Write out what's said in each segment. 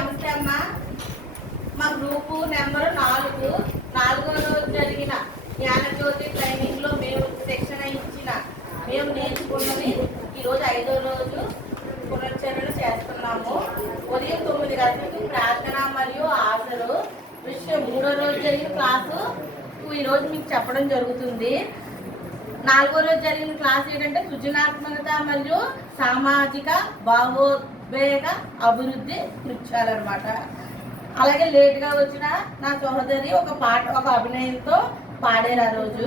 నమస్తే అమ్మా. మా గ్రూపు నెంబరు 4 నాలుగో రోజు జరిగిన జ్ఞానజ్యోతి ట్రైనింగ్లో మేము శిక్షణ ఇచ్చిన మేము నేర్చుకున్నది ఈరోజు 5వ రోజు పునశ్చరణ చేస్తున్నాము. ఉదయం 9 గంటలకు ప్రార్థన మరియు హాజరు. విషయం 3వ రోజు జరిగిన క్లాసు ఈరోజు మీకు చెప్పడం జరుగుతుంది. 4వ రోజు జరిగిన క్లాస్ ఏంటంటే సృజనాత్మకత మరియు సామాజిక భావోద్వేగ అభివృద్ధి కృత్యాలన్నమాట. అలాగే లేట్గా వచ్చిన నా సహోదరి ఒక అభినయంతో పాడారు. ఆ రోజు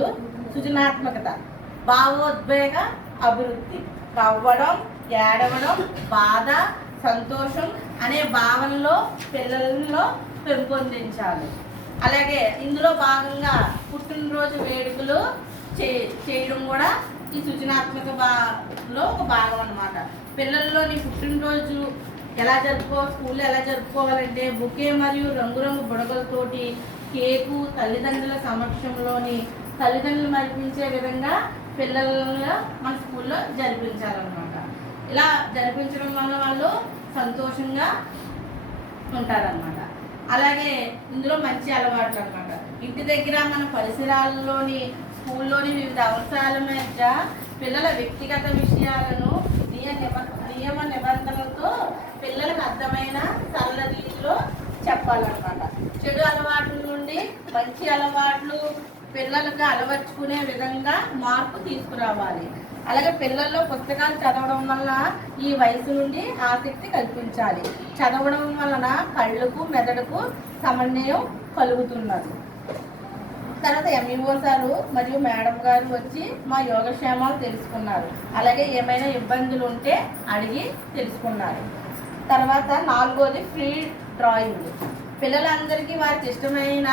సృజనాత్మకత భావోద్వేగ అభివృద్ధి, నవ్వడం, ఏడవడం, బాధ, సంతోషం అనే భావనలో పిల్లల్లో పెంపొందించాలి. అలాగే ఇందులో భాగంగా పుట్టినరోజు వేడుకలు చేయడం కూడా ఈ సృజనాత్మకలో ఒక భాగం అన్నమాట. పిల్లల్లోని పుట్టినరోజు స్కూల్లో ఎలా జరుపుకోవాలంటే బుకే మరియు రంగురంగు బుడగలతోటి కేకు తల్లిదండ్రుల సమక్షంలోని తల్లిదండ్రులు మరిపించే విధంగా పిల్లలను మన స్కూల్లో జరిపించాలన్నమాట. ఇలా జరిపించడం వల్ల వాళ్ళు సంతోషంగా ఉంటారన్నమాట. అలాగే ఇందులో మంచి అలవాట్లు అన్నమాట. ఇంటి దగ్గర మన పరిసరాల్లోని స్కూల్లోని వివిధ అంశాల మధ్య పిల్లల వ్యక్తిగత విషయాలను నియమ నిబంధనలతో పిల్లలకు అర్థమైన సరళ రీతిలో చెప్పాలన్నమాట. చెడు అలవాట్ల నుండి మంచి అలవాట్లు పిల్లలకు అలవర్చుకునే విధంగా మార్పు తీసుకురావాలి. అలాగే పిల్లల్లో పుస్తకాలు చదవడం వల్ల ఈ వయసు నుండి ఆసక్తి కల్పించాలి. చదవడం వలన కళ్ళకు మెదడుకు సమన్వయం కలుగుతున్నది. తర్వాత ఎంఈఓ సారు మరియు మేడం గారు వచ్చి మా యోగక్షేమాలు తెలుసుకున్నారు. అలాగే ఏమైనా ఇబ్బందులు ఉంటే అడిగి తెలుసుకున్నారు. తర్వాత 4వది ఫ్రీ డ్రాయింగ్. పిల్లలందరికీ వారికి ఇష్టమైన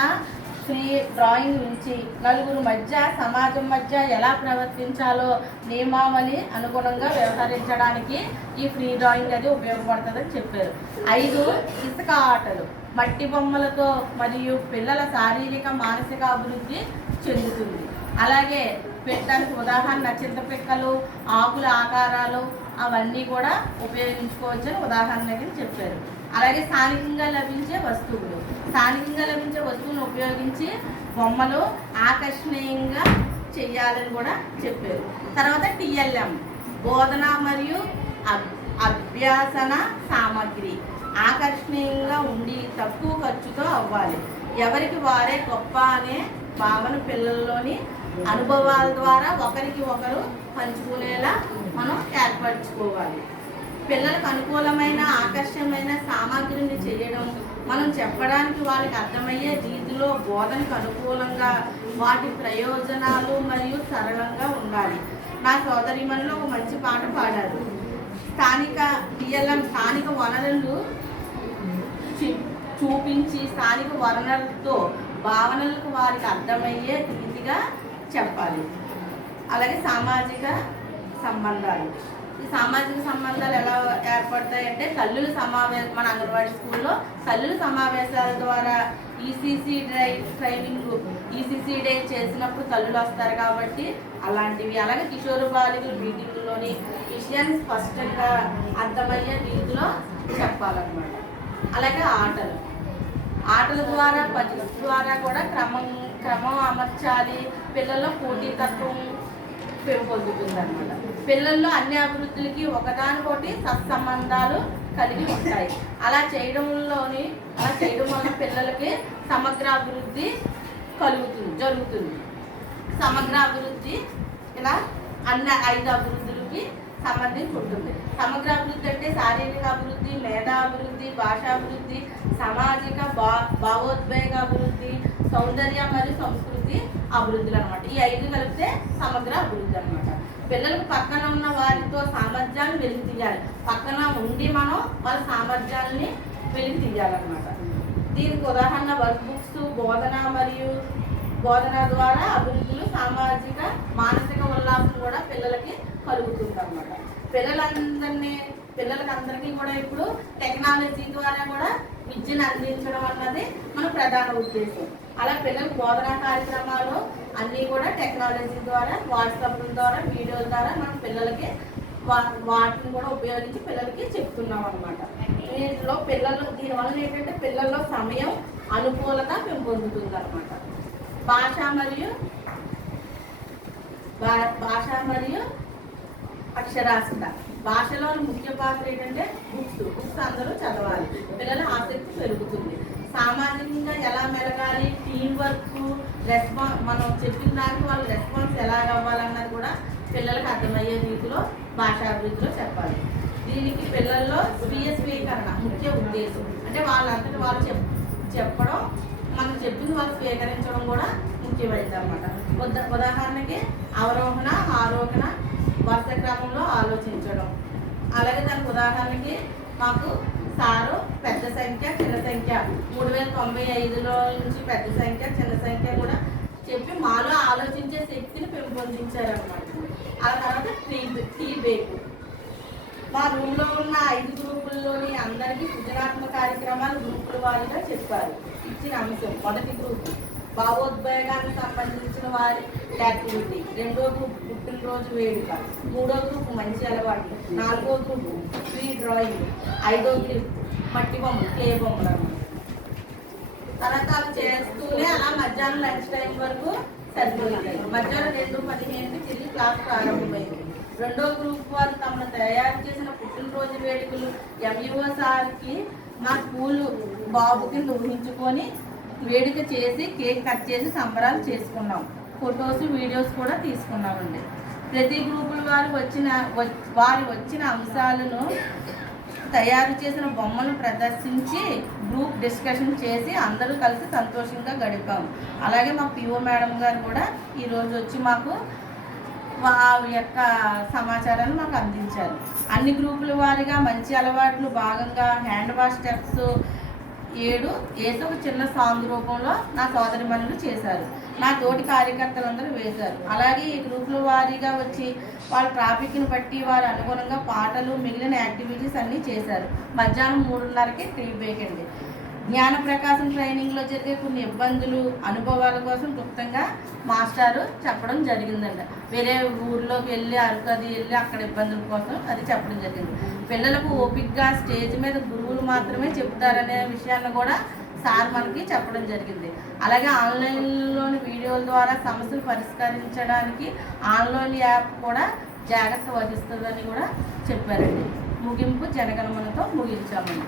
ఫ్రీ డ్రాయింగ్ నుంచి నలుగురు మధ్య సమాజం మధ్య ఎలా ప్రవర్తించాలో నియమావళి అనుగుణంగా వ్యవహరించడానికి ఈ ఫ్రీ డ్రాయింగ్ అది ఉపయోగపడుతుందని చెప్పారు. 5 ఇసుక ఆటలు. మట్టి బొమ్మలతో మరియు పిల్లల శారీరక మానసిక అభివృద్ధి చెందుతుంది. అలాగే పెట్టడానికి ఉదాహరణ చింతపిక్కలు, ఆకుల ఆకారాలు అవన్నీ కూడా ఉపయోగించుకోవచ్చని ఉదాహరణకి చెప్పారు. అలాగే స్థానికంగా లభించే వస్తువులను ఉపయోగించి బొమ్మలు ఆకర్షణీయంగా చేయాలని కూడా చెప్పారు. తర్వాత TLM బోధన మరియు అభ్యాసన సామగ్రి ఆకర్షణీయంగా ఉండి తక్కువ ఖర్చుతో అవ్వాలి. ఎవరికి వారే గొప్ప అనే భావన పిల్లల్లోని అనుభవాల ద్వారా ఒకరికి ఒకరు పంచుకునేలా మనం ఏర్పరచుకోవాలి. పిల్లలకు అనుకూలమైన ఆకర్షణమైన సామగ్రిని చేయడం, మనం చెప్పడానికి వాళ్ళకి అర్థమయ్యే రీతిలో బోధనకు అనుకూలంగా వాటి ప్రయోజనాలు మరియు సరళంగా ఉండాలి. నా సోదరిమణులు ఒక మంచి పాట పాడారు. స్థానిక వనరులు చూపించి స్థానిక వనరులతో భావనలకు వారికి అర్థమయ్యే రీతిగా చెప్పాలి. అలాగే సామాజిక సంబంధాలు. ఈ సామాజిక సంబంధాలు ఎలా ఏర్పడతాయంటే మన అంగన్వాడీ స్కూల్లో తల్లుల సమావేశాల ద్వారా ఈసీసీ డే చేసినప్పుడు తల్లులు వస్తారు కాబట్టి అలాంటివి. అలాగే కిషోర బాలికల మీటింగ్లోని విషయాన్ని స్పష్టంగా అర్థమయ్యే రీతిలో చెప్పాలన్నమాట. అలాగే ఆటల ద్వారా పజిల్స్ ద్వారా కూడా క్రమం అమర్చాలి. పిల్లల్లో పోటీతత్వం పెంపొందుతుంది అన్నమాట. పిల్లల్లో అన్ని అభివృద్ధులకి ఒకదానికొకటి సత్సంబంధాలు కలిగి ఉంటాయి. అలా చేయడం వల్ల పిల్లలకి సమగ్ర అభివృద్ధి జరుగుతుంది. సమగ్ర అభివృద్ధి ఇలా అన్ని 5 అభివృద్ధులకి సంబంధించి ఉంటుంది. సమగ్ర అభివృద్ధి అంటే శారీరక అభివృద్ధి, మేధాభివృద్ధి, భాషాభివృద్ధి, సామాజిక భావోద్వేగ అభివృద్ధి, సౌందర్య మరియు సంస్కృతి అభివృద్ధులు అనమాట. ఈ 5 కలిపితే సమగ్ర అభివృద్ధి అనమాట. పిల్లలకు పక్కన ఉన్న వారితో సామర్థ్యాన్ని వెలికి తీయాలి. పక్కన ఉండి మనం వాళ్ళ సామర్థ్యాలని వెలికి తీయాలన్నమాట. దీనికి ఉదాహరణ వర్క్ బుక్స్, బోధన ద్వారా అభివృద్ధులు, సామాజిక మానసిక ఉల్లాసం కూడా పిల్లలకి కలుగుతుంది అన్నమాట. పిల్లలకందరికీ కూడా ఇప్పుడు టెక్నాలజీ ద్వారా కూడా విద్యను అందించడం అన్నది మన ప్రధాన ఉద్దేశం. అలా పిల్లలకు బోధనా కార్యక్రమాలు అన్నీ కూడా టెక్నాలజీ ద్వారా, వాట్సాప్ ద్వారా, వీడియోల ద్వారా మనం పిల్లలకి వాటిని కూడా ఉపయోగించి పిల్లలకి చెప్తున్నాం అనమాట. వీటిలో దీనివల్ల ఏంటంటే పిల్లల్లో సమయం అనుకూలత పెంపొందుతుంది అనమాట. భాష మరియు అక్షరాస్యత. భాషలోని ముఖ్య పాత్ర ఏంటంటే బుక్స్ అందరూ చదవాలి, పిల్లల ఆసక్తి పెరుగుతుంది. సామాజికంగా ఎలా మెలగాలి, టీం వర్క్, మనం చెప్పిన దానికి వాళ్ళ రెస్పాన్స్ ఎలా అవ్వాలన్నది కూడా పిల్లలకు అర్థమయ్యే రీతిలో భాషాభివృద్ధిలో చెప్పాలి. దీనికి పిల్లల్లో స్వీయ స్వీకరణ ముఖ్య ఉద్దేశం. అంటే వాళ్ళంతటి వాళ్ళు చెప్పడం, మనం చెప్పింది వాళ్ళు స్వీకరించడం కూడా ముఖ్యమైంది అన్నమాట. ఉదాహరణకి అవరోహణ, ఆరోహణ, వరుస క్రమంలో ఆలోచించడం. అలాగే దానికి ఉదాహరణకి మాకు సారు పెద్ద సంఖ్య చిన్న సంఖ్య 3095లో నుంచి పెద్ద సంఖ్య చిన్న సంఖ్య కూడా చెప్పి మాలో ఆలోచించే శక్తిని పెంపొందించారన్నమాట. ఆ తర్వాత టీ బేక్. మా రూమ్లో ఉన్న 5 గ్రూపుల్లోని అందరికీ సృజనాత్మక కార్యక్రమాలు గ్రూపుల వారిగా చెప్పారు. ఇచ్చిన అంశం మొదటి గ్రూప్ భావోద్వేగానికి సంబంధించిన వారి యాక్టివిటీ, 2వ గ్రూప్ పుట్టినరోజు వేడుక, 3వ గ్రూప్ మంచి అలవాట్లు, 4వ గ్రూప్ ఫ్రీ డ్రాయింగ్, 5వ గ్రూప్ మట్టి బొమ్మలు, క్లే బొమ్మలు. తర్వాత అవి చేస్తూనే అలా మధ్యాహ్నం లంచ్ టైం వరకు సరిపోయింది. మధ్యాహ్నం 2:15కి తిరిగి క్లాస్ ప్రారంభమైంది. 2వ గ్రూప్ వారు తమను తయారు చేసిన పుట్టినరోజు వేడుకలు ఎంఈఓ సార్కి మా స్కూల్ బాబు కింద ఊహించుకొని వేడుక చేసి కేక్ కట్ చేసి సంబరాలు చేసుకున్నాం. ఫొటోస్ వీడియోస్ కూడా తీసుకున్నామండి. ప్రతి గ్రూపుల వారు వచ్చిన అంశాలను తయారు చేసిన బొమ్మను ప్రదర్శించి గ్రూప్ డిస్కషన్ చేసి అందరూ కలిసి సంతోషంగా గడిపాము. అలాగే మా పిఓ మేడం గారు కూడా ఈరోజు వచ్చి మాకు వారి యొక్క సమాచారాన్ని మాకు అందించారు. అన్ని గ్రూపుల వారిగా మంచి అలవాట్లు భాగంగా హ్యాండ్ వాష్ స్టెప్స్ 7 ఏదో ఒక చిన్న సాంగ్ రూపంలో నా సోదరిమణులు చేశారు. నా తోటి కార్యకర్తలందరూ వేశారు. అలాగే ఈ గ్రూపుల వారీగా వచ్చి వాళ్ళ ట్రాఫిక్ని బట్టి వారు అనుగుణంగా పాటలు మిగిలిన యాక్టివిటీస్ అన్నీ చేశారు. మధ్యాహ్నం 3:30కి టీ బ్రేక్ అండి. జ్ఞాన ప్రకాశం ట్రైనింగ్లో జరిగే కొన్ని ఇబ్బందులు అనుభవాల కోసం క్లుప్తంగా మాస్టారు చెప్పడం జరిగిందండి. వేరే ఊర్లోకి వెళ్ళి అరకది వెళ్ళి అక్కడ ఇబ్బందుల కోసం అది చెప్పడం జరిగింది. పిల్లలకు ఓపికగా స్టేజ్ మీద గురువులు మాత్రమే చెప్తారనే విషయాన్ని కూడా సార్ మనకి చెప్పడం జరిగింది. అలాగే ఆన్లైన్లోని వీడియోల ద్వారా సమస్యలు పరిష్కరించడానికి ఆన్లైన్ యాప్ కూడా జాగ్రత్త వహిస్తుందని కూడా చెప్పారండి. ముగింపు జనగణమనతో ముగించామండి.